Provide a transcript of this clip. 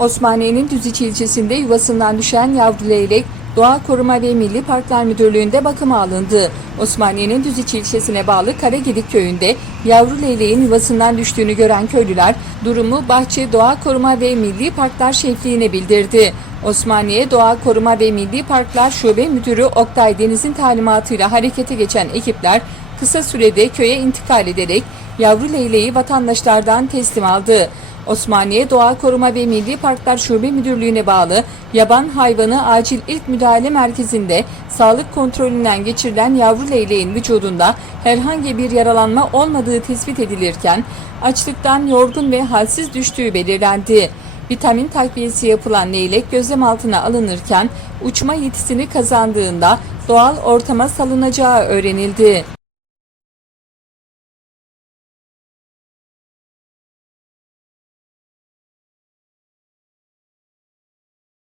Osmaniye'nin Düziçi ilçesinde yuvasından düşen yavru leylek Doğa Koruma ve Milli Parklar Müdürlüğü'nde bakıma alındı. Osmaniye'nin Düziçi ilçesine bağlı Karagedik köyünde yavru leyleğin yuvasından düştüğünü gören köylüler durumu Bahçe Doğa Koruma ve Milli Parklar Şefliğine bildirdi. Osmaniye Doğa Koruma ve Milli Parklar Şube Müdürü Oktay Deniz'in talimatıyla harekete geçen ekipler kısa sürede köye intikal ederek yavru leyleği vatandaşlardan teslim aldı. Osmaniye Doğa Koruma ve Milli Parklar Şube Müdürlüğü'ne bağlı Yaban Hayvanı Acil İlk Müdahale Merkezi'nde sağlık kontrolünden geçirilen yavru leyleğin vücudunda herhangi bir yaralanma olmadığı tespit edilirken açlıktan yorgun ve halsiz düştüğü belirlendi. Vitamin takviyesi yapılan leylek gözlem altına alınırken uçma yetisini kazandığında doğal ortama salınacağı öğrenildi.